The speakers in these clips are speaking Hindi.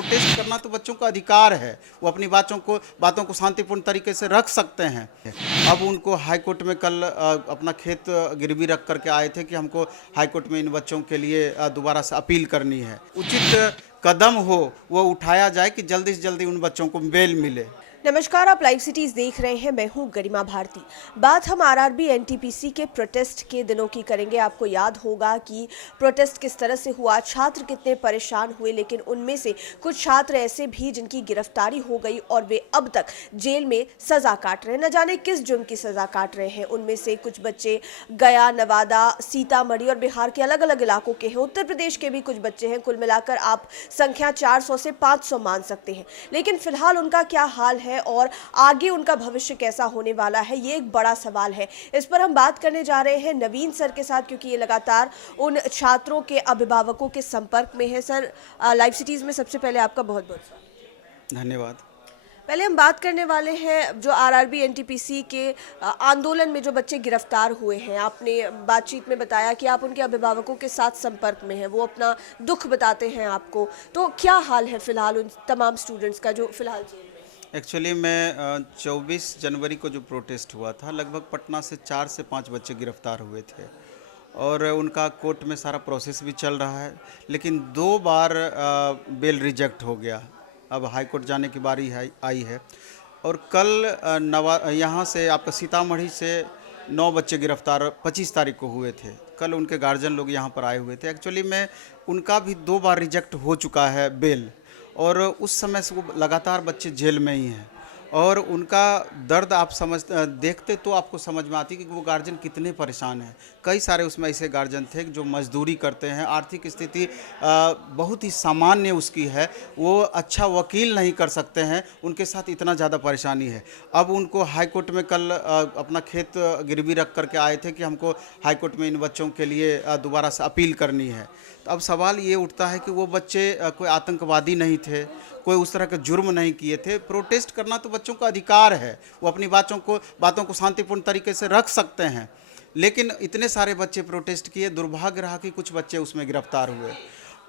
प्रोटेस्ट करना तो बच्चों का अधिकार है, वो अपनी बातों को शांतिपूर्ण तरीके से रख सकते हैं। अब उनको हाई कोर्ट में कल अपना खेत गिरवी रख करके आए थे कि हमको हाई कोर्ट में इन बच्चों के लिए दोबारा से अपील करनी है। उचित कदम हो वो उठाया जाए कि जल्दी से जल्दी उन बच्चों को बेल मिले। नमस्कार, आप लाइव सिटीज देख रहे हैं। मैं हूं गरिमा भारती। बात हम आरआरबी एनटीपीसी के प्रोटेस्ट के दिनों की करेंगे। आपको याद होगा कि प्रोटेस्ट किस तरह से हुआ, छात्र कितने परेशान हुए, लेकिन उनमें से कुछ छात्र ऐसे भी जिनकी गिरफ्तारी हो गई और वे अब तक जेल में सजा काट रहे हैं। न जाने किस जुर्म की सजा काट रहे हैं। उनमें से कुछ बच्चे गया, नवादा, सीतामढ़ी और बिहार के अलग अलग इलाकों के हैं। उत्तर प्रदेश के भी कुछ बच्चे हैं। कुल मिलाकर आप संख्या 400 से 500 मान सकते हैं। लेकिन फिलहाल उनका क्या हाल है और आगे उनका भविष्य कैसा होने वाला है, ये एक बड़ा सवाल है। इस पर हम बात करने जा रहे हैं नवीन सर के साथ, क्योंकि ये लगातार उन छात्रों के अभिभावकों के संपर्क में है। सर, लाइव सिटीज में सबसे पहले आपका बहुत बहुत स्वागत। धन्यवाद। पहले हम बात करने वाले हैं जो आरआरबी एनटीपीसी के आंदोलन में जो बच्चे गिरफ्तार हुए हैं। आपने बातचीत में बताया कि आप उनके अभिभावकों के साथ संपर्क में हैं, वो अपना दुख बताते हैं आपको। तो क्या हाल है फिलहाल उन तमाम स्टूडेंट्स का जो फिलहाल जेल में? एक्चुअली मैं 24 जनवरी को जो प्रोटेस्ट हुआ था, लगभग पटना से 4 से 5 बच्चे गिरफ्तार हुए थे और उनका कोर्ट में सारा प्रोसेस भी चल रहा है, लेकिन 2 बार बेल रिजेक्ट हो गया। अब हाई कोर्ट जाने की बारी आई है और कल यहाँ से आपका सीतामढ़ी से 9 बच्चे गिरफ्तार 25 तारीख को हुए थे। कल उनके गार्जियन लोग यहाँ पर आए हुए थे। एक्चुअली में उनका भी 2 बार रिजेक्ट हो चुका है बेल, और उस समय से वो लगातार बच्चे जेल में ही हैं और उनका दर्द आप देखते तो आपको समझ में आती कि वो गार्जियन कितने परेशान हैं। कई सारे उसमें ऐसे गार्जियन थे जो मजदूरी करते हैं, आर्थिक स्थिति बहुत ही सामान्य उसकी है, वो अच्छा वकील नहीं कर सकते हैं, उनके साथ इतना ज़्यादा परेशानी है। अब उनको हाई कोर्ट में कल अपना खेत गिरवी रख करके आए थे कि हमको हाई कोर्ट में इन बच्चों के लिए दोबारा से अपील करनी है। तो अब सवाल ये उठता है कि वो बच्चे कोई आतंकवादी नहीं थे, कोई उस तरह का जुर्म नहीं किए थे। प्रोटेस्ट करना तो बच्चों का अधिकार है, वो अपनी बातों को शांतिपूर्ण तरीके से रख सकते हैं, लेकिन इतने सारे बच्चे प्रोटेस्ट किए। दुर्भाग्य रहा कि कुछ बच्चे उसमें गिरफ्तार हुए।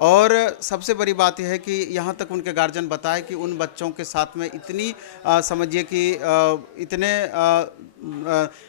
और सबसे बड़ी बात यह है कि यहाँ तक उनके गार्जियन बताए कि उन बच्चों के साथ में इतनी समझिए कि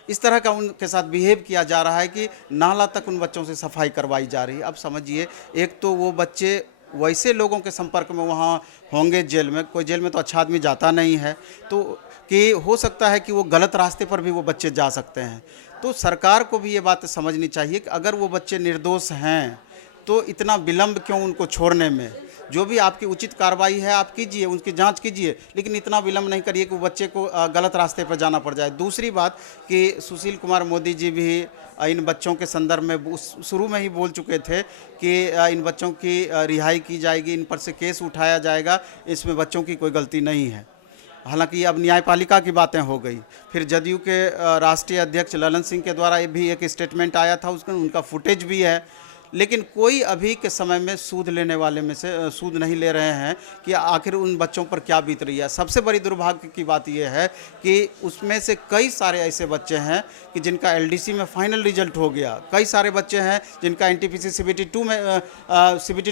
इस तरह का उनके साथ बिहेव किया जा रहा है कि नाला तक उन बच्चों से सफाई करवाई जा रही है। अब समझिए, एक तो वो बच्चे वैसे लोगों के संपर्क में वहाँ होंगे जेल में, कोई जेल में तो अच्छा आदमी जाता नहीं है, तो कि हो सकता है कि वो गलत रास्ते पर भी वो बच्चे जा सकते हैं। तो सरकार को भी ये बात समझनी चाहिए कि अगर वो बच्चे निर्दोष हैं तो इतना विलंब क्यों उनको छोड़ने में। जो भी आपकी उचित कार्रवाई है आप कीजिए, उनकी जांच कीजिए, लेकिन इतना विलंब नहीं करिए कि वो बच्चे को गलत रास्ते पर जाना पड़ जाए। दूसरी बात कि सुशील कुमार मोदी जी भी इन बच्चों के संदर्भ में शुरू में ही बोल चुके थे कि इन बच्चों की रिहाई की जाएगी, इन पर से केस उठाया जाएगा, इसमें बच्चों की कोई गलती नहीं है। हालांकि अब न्यायपालिका की बातें हो गई। फिर जदयू के राष्ट्रीय अध्यक्ष ललन सिंह के द्वारा ये भी एक स्टेटमेंट आया था, उसका उनका फुटेज भी है, लेकिन कोई अभी के समय में सूद लेने वाले में से सूद नहीं ले रहे हैं कि आखिर उन बच्चों पर क्या बीत रही है। सबसे बड़ी दुर्भाग्य की बात यह है कि उसमें से कई सारे ऐसे बच्चे हैं कि जिनका एलडीसी में फाइनल रिजल्ट हो गया, कई सारे बच्चे हैं जिनका एनटीपीसी सीबीटी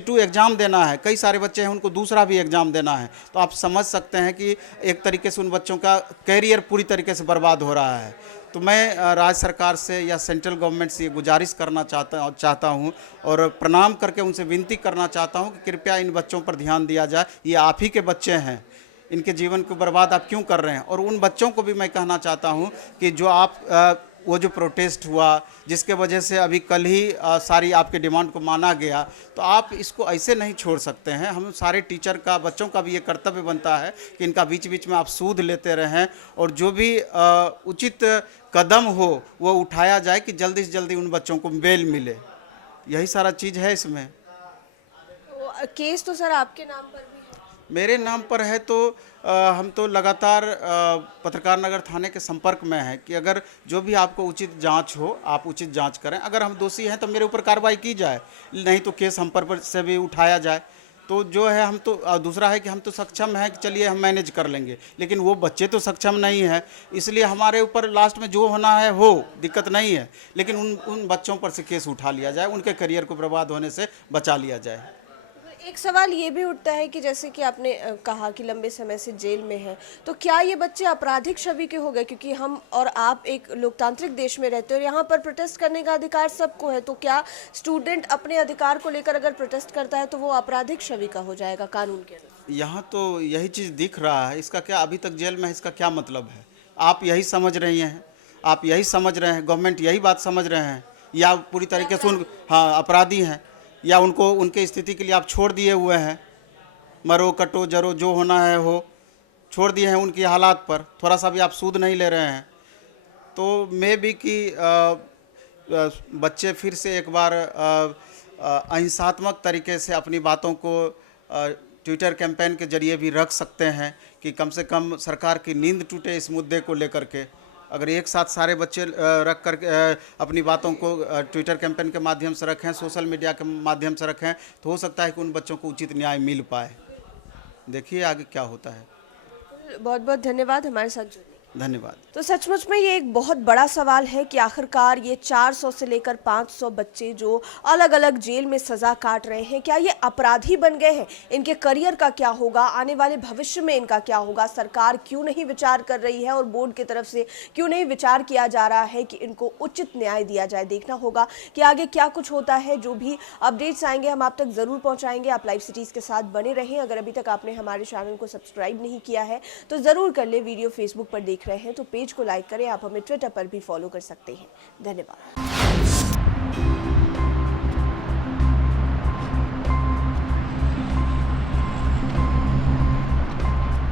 2 एग्ज़ाम देना है, कई सारे बच्चे हैं उनको दूसरा भी एग्ज़ाम देना है। तो आप समझ सकते हैं कि एक तरीके से उन बच्चों का कैरियर पूरी तरीके से बर्बाद हो रहा है। तो मैं राज्य सरकार से या सेंट्रल गवर्नमेंट से ये गुजारिश करना चाहता हूँ और प्रणाम करके उनसे विनती करना चाहता हूँ कि कृपया इन बच्चों पर ध्यान दिया जाए। ये आप ही के बच्चे हैं, इनके जीवन को बर्बाद आप क्यों कर रहे हैं। और उन बच्चों को भी मैं कहना चाहता हूँ कि जो वो जो प्रोटेस्ट हुआ, जिसके वजह से अभी कल ही सारी आपके डिमांड को माना गया, तो आप इसको ऐसे नहीं छोड़ सकते हैं। हम सारे टीचर का, बच्चों का भी ये कर्तव्य बनता है कि इनका बीच बीच में आप सूद लेते रहें और जो भी उचित कदम हो वो उठाया जाए कि जल्दी से जल्दी उन बच्चों को बेल मिले। यही सारा चीज़ है इसमें। तो केस तो सर आपके नाम पर भी है? मेरे नाम पर है, तो हम तो लगातार पत्रकार नगर थाने के संपर्क में हैं कि अगर जो भी आपको उचित जांच हो आप उचित जांच करें। अगर हम दोषी हैं तो मेरे ऊपर कार्रवाई की जाए, नहीं तो केस हम पर से भी उठाया जाए। तो जो है हम तो दूसरा है कि हम तो सक्षम हैं कि चलिए हम मैनेज कर लेंगे, लेकिन वो बच्चे तो सक्षम नहीं है, इसलिए हमारे ऊपर लास्ट में जो होना है हो, दिक्कत नहीं है, लेकिन उन बच्चों पर से केस उठा लिया जाए, उनके करियर को बर्बाद होने से बचा लिया जाए। एक सवाल ये भी उठता है कि जैसे कि आपने कहा कि लंबे समय से जेल में हैं, तो क्या ये बच्चे आपराधिक छवि के हो गए? क्योंकि हम और आप एक लोकतांत्रिक देश में रहते हैं और यहाँ पर प्रोटेस्ट करने का अधिकार सबको है, तो क्या स्टूडेंट अपने अधिकार को लेकर अगर प्रोटेस्ट करता है तो वो आपराधिक छवि का हो जाएगा कानून के अनुसार? यहाँ तो यही चीज़ दिख रहा है, इसका क्या अभी तक जेल में है, इसका क्या मतलब है? आप यही समझ रही हैं, आप यही समझ रहे हैं, गवर्नमेंट यही बात समझ रहे हैं, या पूरी तरीके से उन हाँ अपराधी हैं, या उनको उनके स्थिति के लिए आप छोड़ दिए हुए हैं, मरो कटो जरो जो होना है हो, छोड़ दिए हैं उनकी हालात पर, थोड़ा सा भी आप सूद नहीं ले रहे हैं। तो मे भी कि बच्चे फिर से एक बार अहिंसात्मक तरीके से अपनी बातों को ट्विटर कैंपेन के जरिए भी रख सकते हैं कि कम से कम सरकार की नींद टूटे इस मुद्दे को लेकर के। अगर एक साथ सारे बच्चे रख कर अपनी बातों को ट्विटर कैंपेन के माध्यम से रखें, सोशल मीडिया के माध्यम से रखें, तो हो सकता है कि उन बच्चों को उचित न्याय मिल पाए। देखिए आगे क्या होता है। बहुत बहुत धन्यवाद हमारे साथ जुड़ने के लिए। धन्यवाद। तो सचमुच में ये एक बहुत बड़ा सवाल है कि आखिरकार ये 400 से लेकर 500 बच्चे जो अलग अलग जेल में सज़ा काट रहे हैं, क्या ये अपराधी बन गए हैं? इनके करियर का क्या होगा? आने वाले भविष्य में इनका क्या होगा? सरकार क्यों नहीं विचार कर रही है और बोर्ड की तरफ से क्यों नहीं विचार किया जा रहा है कि इनको उचित न्याय दिया जाए? देखना होगा कि आगे क्या कुछ होता है। जो भी अपडेट्स आएंगे हम आप तक ज़रूर पहुँचाएंगे। आप लाइव सिटीज़ के साथ बने रहें। अगर अभी तक आपने हमारे चैनल को सब्सक्राइब नहीं किया है तो ज़रूर कर ले। वीडियो फेसबुक पर देख रहे हैं तो पेज को लाइक करें। आप हमें ट्विटर पर भी फॉलो कर सकते हैं। धन्यवाद।